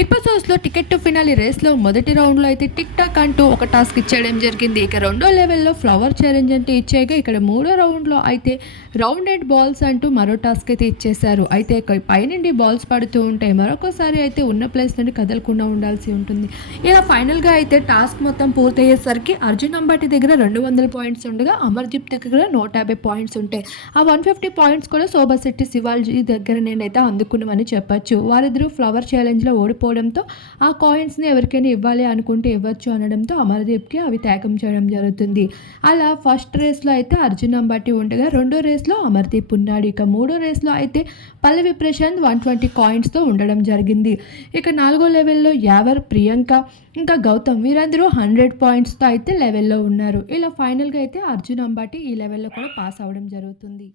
Big Boss హౌస్లో ticket to finale రేస్లో మొదటి రౌండ్లో అయితే టిక్ టాక్ అంటూ ఒక టాస్క్ ఇచ్చేయడం జరిగింది. ఇక రెండో లెవెల్లో ఫ్లవర్ ఛాలెంజ్ అంటే ఇచ్చాక ఇక్కడ మూడో రౌండ్లో అయితే రౌండ్ బాల్స్ అంటూ మరో టాస్క్ అయితే ఇచ్చేశారు. అయితే పైనుండి బాల్స్ పడుతూ ఉంటాయి. మరొకసారి అయితే ఉన్న ప్లేస్ నుండి కదలకుండా ఉండాల్సి ఉంటుంది. ఇలా ఫైనల్గా అయితే టాస్క్ మొత్తం పూర్తయ్యేసరికి అర్జున్ అంబాటి దగ్గర రెండు వందల పాయింట్స్ ఉండగా అమర్దీప్ దగ్గర నూట యాభై పాయింట్స్ ఉంటాయి. ఆ వన్ ఫిఫ్టీ పాయింట్స్ కూడా శోభాశెట్టి శివాజీ దగ్గర నేనైతే అందుకున్నామని చెప్పొచ్చు. వారిద్దరూ ఫ్లవర్ ఛాలెంజ్లో లేకపోవడంతో ఆ కాయిన్స్ని ఎవరికైనా ఇవ్వాలి అనుకుంటే ఇవ్వచ్చు అనడంతో అమరదీప్కి అవి త్యాగం చేయడం జరుగుతుంది. అలా ఫస్ట్ రేస్లో అయితే అర్జున్ అంబాటి ఉండగా రెండో రేస్లో అమర్దీప్ ఉన్నాడు. ఇక మూడో రేస్లో అయితే పల్లవి ప్రశాంత్ వన్ ట్వంటీ కాయిన్స్తో ఉండడం జరిగింది. ఇక నాలుగో లెవెల్లో యావర్ ప్రియాంక ఇంకా గౌతమ్ వీరందరూ హండ్రెడ్ పాయింట్స్తో అయితే లెవెల్లో ఉన్నారు. ఇలా ఫైనల్గా అయితే అర్జున్ అంబాటి ఈ లెవెల్లో కూడా పాస్ అవ్వడం జరుగుతుంది.